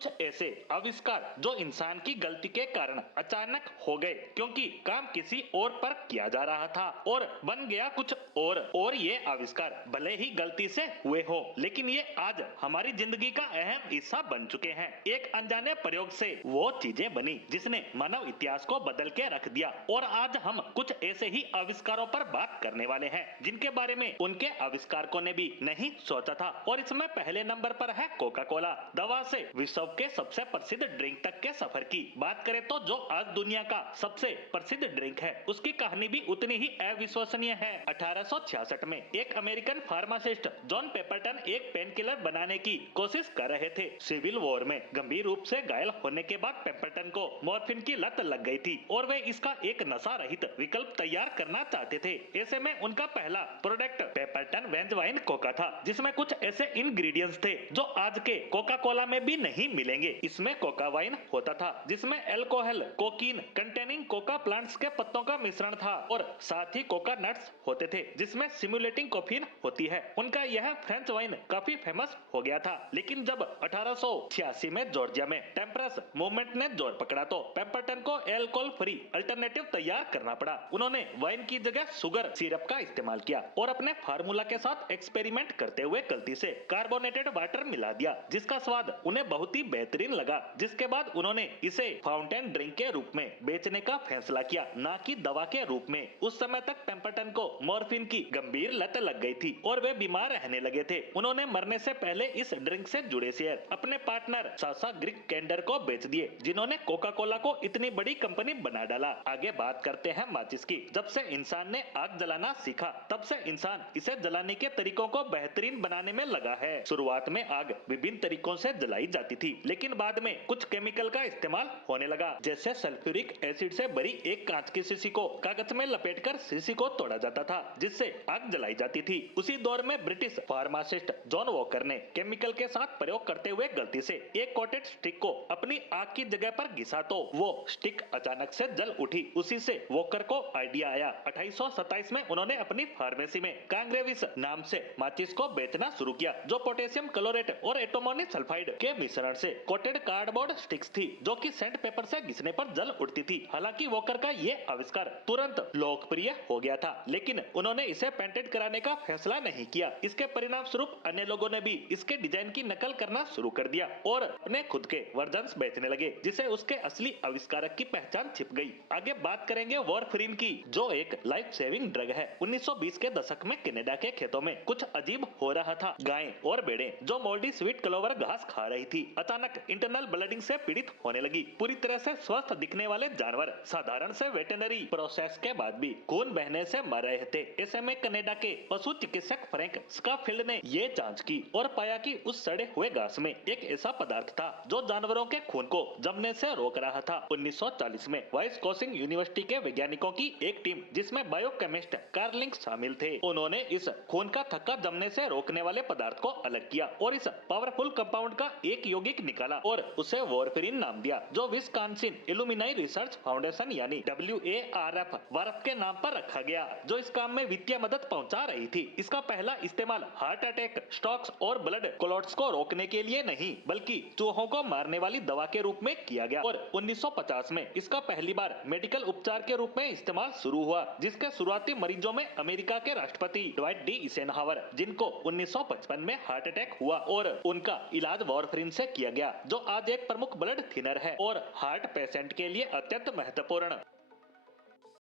कुछ ऐसे आविष्कार जो इंसान की गलती के कारण अचानक हो गए, क्योंकि काम किसी और पर किया जा रहा था और बन गया कुछ और ये आविष्कार भले ही गलती से हुए हो, लेकिन ये आज हमारी जिंदगी का अहम हिस्सा बन चुके हैं। एक अनजाने प्रयोग से वो चीजें बनी जिसने मानव इतिहास को बदल के रख दिया। और आज हम कुछ ऐसे ही आविष्कारों पर बात करने वाले हैं जिनके बारे में उनके आविष्कारकों ने भी नहीं सोचा था। और इसमें पहले नंबर पर है कोका कोला। दवा से विश्व के सबसे प्रसिद्ध ड्रिंक तक के सफर की बात करें तो जो आज दुनिया का सबसे प्रसिद्ध ड्रिंक है, उसकी कहानी भी उतनी ही अविश्वसनीय है। 1866 में एक अमेरिकन फार्मासिस्ट जॉन पेपरटन एक पेन किलर बनाने की कोशिश कर रहे थे। सिविल वॉर में गंभीर रूप से घायल होने के बाद पेपरटन को मॉर्फिन की लत लग गई थी और वे इसका एक नशा रहित विकल्प तैयार करना चाहते थे। ऐसे में उनका पहला प्रोडक्ट पेपरटन वेंजवाइन कोका था, जिसमें कुछ ऐसे इंग्रेडिएंट्स थे जो आज के कोका कोला में भी नहीं मिलेंगे। इसमें कोका वाइन होता था जिसमें alcohol cocaine containing Coca plants के पत्तों का मिश्रण था और साथ ही कोका नट्स होते थे जिसमें सिमुलेटिंग कोफीन होती है। उनका यह फ्रेंच वाइन काफी फेमस हो गया था, लेकिन जब 1886 में जॉर्जिया में टेम्परस मूवमेंट ने जोर पकड़ा तो पेपरटन को अल्कोहल फ्री अल्टरनेटिव तैयार करना पड़ा। उन्होंने वाइन की जगह शुगर सिरप का इस्तेमाल किया और अपने फार्मूला के साथ एक्सपेरिमेंट करते हुए गलती से कार्बोनेटेड वाटर मिला दिया, जिसका स्वाद उन्हें बहुत ही बेहतरीन लगा। जिसके बाद उन्होंने इसे फाउंटेन ड्रिंक के रूप में बेचने का फैसला किया, ना कि दवा के रूप में। उस समय तक पेम्परटन को मॉर्फिन की गंभीर लत लग गई थी और वे बीमार रहने लगे थे। उन्होंने मरने से पहले इस ड्रिंक से जुड़े शेयर अपने पार्टनर सासा ग्रिग कैंडर को बेच दिए, जिन्होंने कोका कोला को इतनी बड़ी कंपनी बना डाला। आगे बात करते हैं माचिस की। जब से इंसान ने आग जलाना सीखा, तब से इंसान इसे जलाने के तरीकों को बेहतरीन बनाने में लगा है। शुरुआत में आग विभिन्न तरीकों से जलाई जाती थी, लेकिन बाद में कुछ केमिकल का इस्तेमाल होने लगा, जैसे सल्फ्यूरिक एसिड से भरी एक कांच की शीशी को कागज में लपेटकर शीशी को तोड़ा जाता था, जिससे आग जलाई जाती थी। उसी दौर में ब्रिटिश फार्मासिस्ट जॉन वॉकर ने केमिकल के साथ प्रयोग करते हुए गलती से एक कोटेड स्टिक को अपनी आग की जगह पर घिसा तो वो स्टिक अचानक से जल उठी। उसी से वॉकर को आइडिया आया। 1827 में उन्होंने अपनी फार्मेसी में कांग्रेविस नाम से माचिस को बेचना शुरू किया, जो पोटेशियम क्लोरेट और एटोमोनी सल्फाइड के मिश्रण से कोटेड कार्डबोर्ड स्टिक्स थी, जो कि सैंड पेपर से घिसने पर जल उठती थी। हालांकि वॉकर का ये आविष्कार तुरंत लोकप्रिय हो गया था, लेकिन उन्होंने इसे पेटेंट कराने का फैसला नहीं किया। इसके परिणाम स्वरूप अन्य लोगों ने भी इसके डिजाइन की नकल करना शुरू कर दिया और अपने खुद के वर्जन्स बेचने लगे, जिसे उसके असली आविष्कारक की पहचान छिप गई। आगे बात करेंगे वॉरफरीन की, जो एक लाइफ सेविंग ड्रग है। 1920 के दशक में कनाडा के खेतों में कुछ अजीब हो रहा था। गायें और भेड़ें जो मोल्डी स्वीट क्लोवर घास खा रही थी, अचानक इंटरनल ब्लीडिंग से पीड़ित होने लगी। पूरी तरह से स्वस्थ दिखने वाले जानवर साधारण से वेटरनरी प्रोसेस के बाद भी खून बहने से मर रहे थे। ऐसे में कनाडा के पशु चिकित्सक फ्रैंक स्काफील्ड ने ये जांच की और पाया कि उस सड़े हुए घास में एक ऐसा पदार्थ था जो जानवरों के खून को जमने से रोक रहा था। 1940 में वाइस्कोसिंग यूनिवर्सिटी के वैज्ञानिकों की एक टीम, जिसमें बायोकेमिस्ट कार्लिंग शामिल थे, उन्होंने इस खून का थक्का जमने से रोकने वाले पदार्थ को अलग किया और इस पावरफुल कंपाउंड का एक यौगिक निकाला और उसे वॉरफरीन नाम दिया, जो विस्कॉन्सिन एल्यूमिनाई रिसर्च फाउंडेशन यानी WARF वारफ के नाम पर रखा गया, जो इस काम में वित्तीय मदद पहुंचा रही थी। इसका पहला इस्तेमाल हार्ट अटैक, स्ट्रोक्स और ब्लड क्लॉट्स को रोकने के लिए नहीं, बल्कि चूहों को मारने वाली दवा के रूप में किया गया। और 1950 में इसका पहली बार मेडिकल उपचार के रूप में इस्तेमाल शुरू हुआ, जिसके शुरुआती मरीजों में अमेरिका के राष्ट्रपति ड्वाइट डी eisenhower, जिनको 1955 में हार्ट अटैक हुआ और उनका इलाज वॉरफरीन से किया गया, जो आज एक प्रमुख ब्लड थिनर है और हार्ट पेशेंट के लिए अत्यंत महत्वपूर्ण